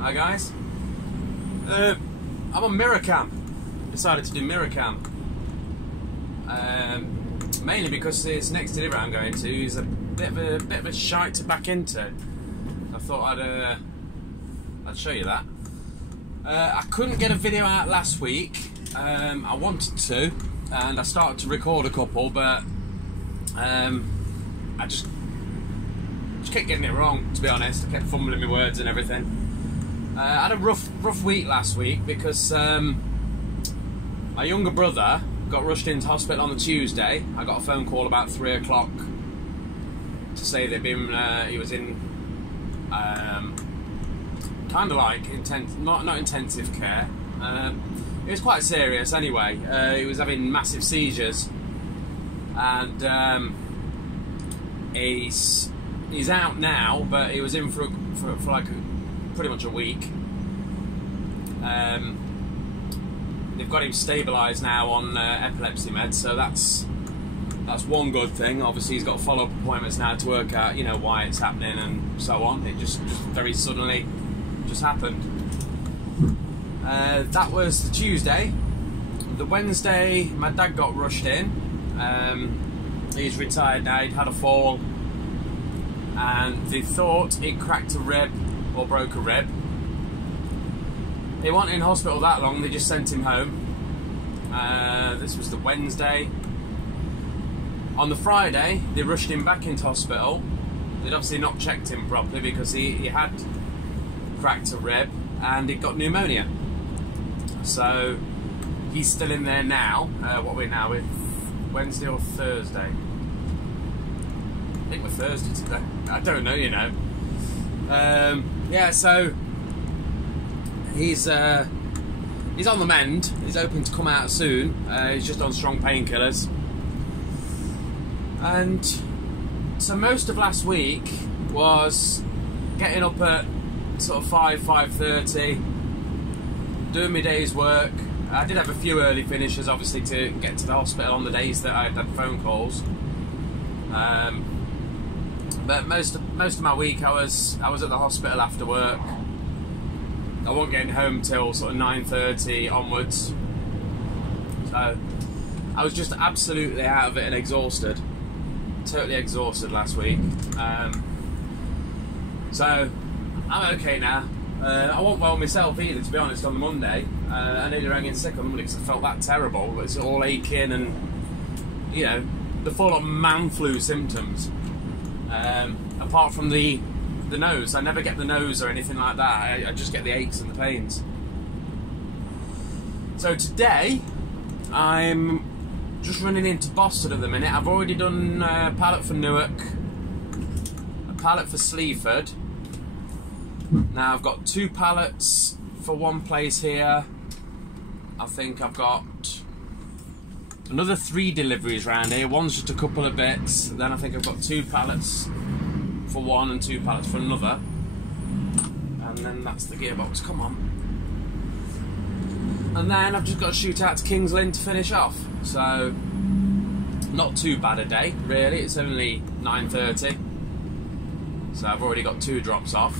Hi guys. I'm on mirror cam. Decided to do mirror cam. Mainly because this next delivery I'm going to is a bit of a shite to back into. I thought I'd show you that. I couldn't get a video out last week. I wanted to, and I started to record a couple, but I just kept getting it wrong, to be honest. I kept fumbling my words and everything. I had a rough week last week because my younger brother got rushed into hospital on the Tuesday. I got a phone call about 3 o'clock to say they'd been, he was in kind of like not intensive care. It was quite serious anyway. He was having massive seizures, and he's out now, but he was in for like pretty much a week. They've got him stabilised now on epilepsy meds, so that's one good thing. Obviously, he's got follow-up appointments now to work out, you know, why it's happening and so on. It just very suddenly just happened. That was the Tuesday. The Wednesday, my dad got rushed in. He's retired now. He'd had a fall, and they thought he'd cracked a rib or broke a rib. He wasn't in hospital that long. They just sent him home. This was the Wednesday. On the Friday, they rushed him back into hospital. They'd obviously not checked him properly because he had cracked a rib and he got pneumonia. So he's still in there now. What are we now with? Wednesday or Thursday? I think we're Thursday today. I don't know, you know. Yeah, so he's on the mend. He's hoping to come out soon. He's just on strong painkillers. And so most of last week was getting up at sort of 5:30, doing my day's work. I did have a few early finishes, obviously, to get to the hospital on the days that I had phone calls. But most of my week I was at the hospital after work. I wasn't getting home till sort of 9:30 onwards. So I was just absolutely out of it and exhausted. Totally exhausted last week. So I'm okay now. I wasn't well myself either, to be honest, on the Monday. I nearly rang in sick on Monday because I felt that terrible. It's all aching and, you know, the full-on man flu symptoms. Apart from the nose. I never get the nose or anything like that. I just get the aches and the pains. So today, I'm just running into Boston at the minute. I've already done a pallet for Newark, a pallet for Sleaford. Now I've got 2 pallets for one place here. I think I've got another 3 deliveries around here. One's just a couple of bits. Then I think I've got 2 pallets for one and 2 pallets for another. And then that's the gearbox, come on. And then I've just got to shoot out to Kings Lynn to finish off. So, not too bad a day, really. It's only 9:30. So I've already got 2 drops off.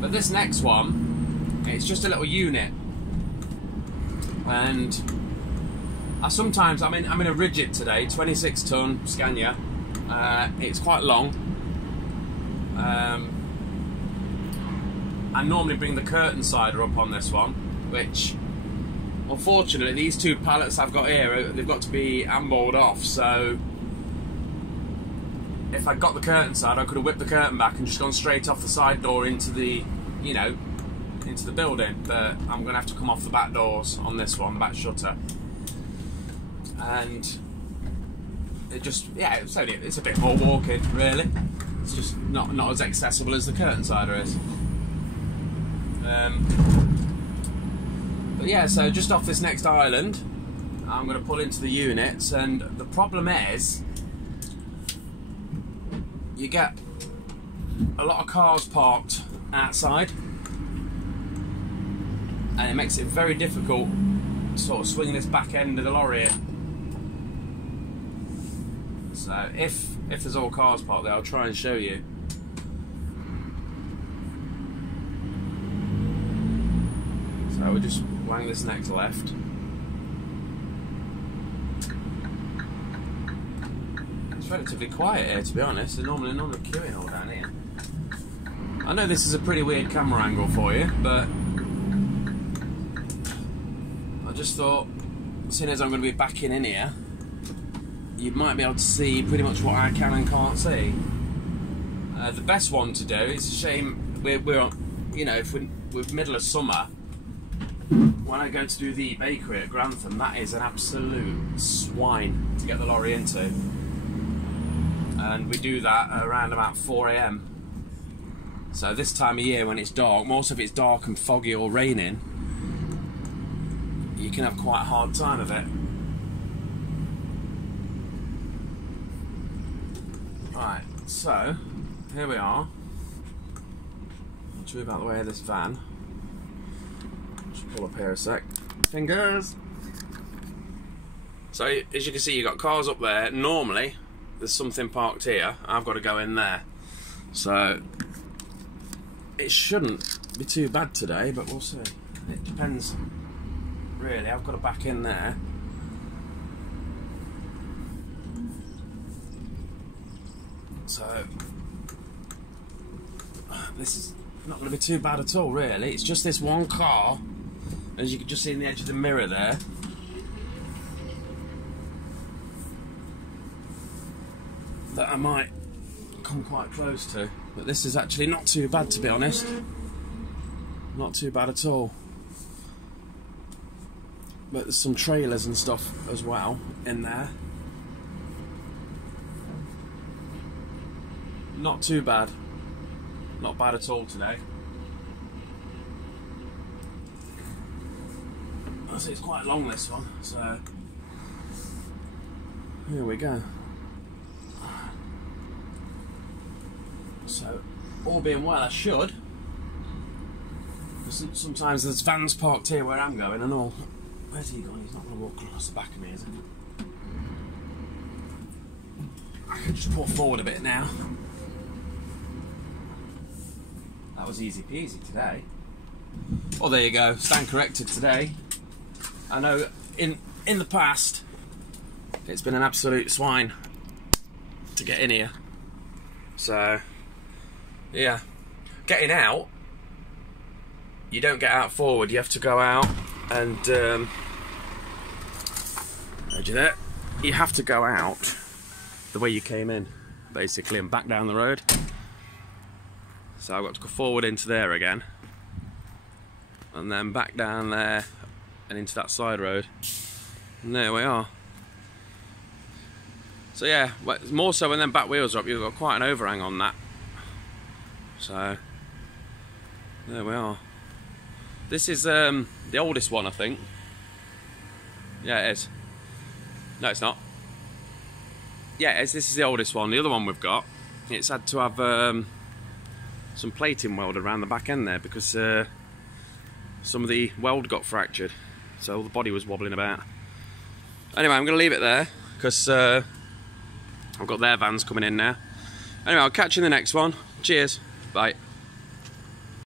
But this next one, it's just a little unit. And I'm in a rigid today, 26 ton Scania. It's quite long. I normally bring the curtain sider up on this one, which unfortunately these 2 pallets I've got here, they've got to be handballed off. So if I got the curtain sider, I could have whipped the curtain back and just gone straight off the side door into the, you know, into the building. But I'm going to have to come off the back doors on this one, the back shutter. And it just, yeah, it's a bit more walking, really. It's just not as accessible as the curtain sider is. But yeah, so just off this next island, I'm going to pull into the units, and the problem is you get a lot of cars parked outside, and it makes it very difficult to sort of swing this back end of the lorry in. So if there's all cars parked there, I'll try and show you. we'll just wang this next left. It's relatively quiet here, to be honest. There's normally queuing all down here. I know this is a pretty weird camera angle for you, but I just thought, seeing as I'm going to be backing in here, you might be able to see pretty much what I can and can't see. The best one to do, it's a shame we're on, you know, if we're middle of summer, when I go to do the bakery at Grantham, that is an absolute swine to get the lorry into. And we do that around about 4 AM. So this time of year when it's dark, most of it's dark and foggy or raining, you can have quite a hard time of it. Right, so here we are. I'll move out the way of this van. Just pull up here a sec. Fingers! So as you can see, you've got cars up there. Normally there's something parked here. I've got to go in there. So it shouldn't be too bad today, but we'll see. It depends. Really, I've got to back in there. So this is not going to be too bad at all, really. It's just this one car, as you can just see in the edge of the mirror there. That I might come quite close to, but this is actually not too bad, to be honest. Not too bad at all. But there's some trailers and stuff as well in there. Not too bad. Not bad at all today. I see it's quite long, this one, so here we go. So, all being well, I should. Sometimes there's vans parked here where I'm going and all. Where's he gone? He's not going to walk across the back of me, is he? I can just pull forward a bit now. That was easy peasy today. Oh, there you go. Stand corrected today. I know in the past it's been an absolute swine to get in here. So yeah, getting out, you don't get out forward, you have to go out and you have to go out the way you came in, basically, and back down the road. So I've got to go forward into there again and then back down there and into that side road, and there we are. So yeah, more so when them back wheels are up, you've got quite an overhang on that. So there we are. This is the oldest one, I think. Yeah, it is. No, it's not. Yeah, this is the oldest one. The other one we've got, it's had to have some plating welded around the back end there because some of the weld got fractured, so the body was wobbling about. Anyway, I'm going to leave it there because I've got their vans coming in now. Anyway, I'll catch you in the next one. Cheers. Bye.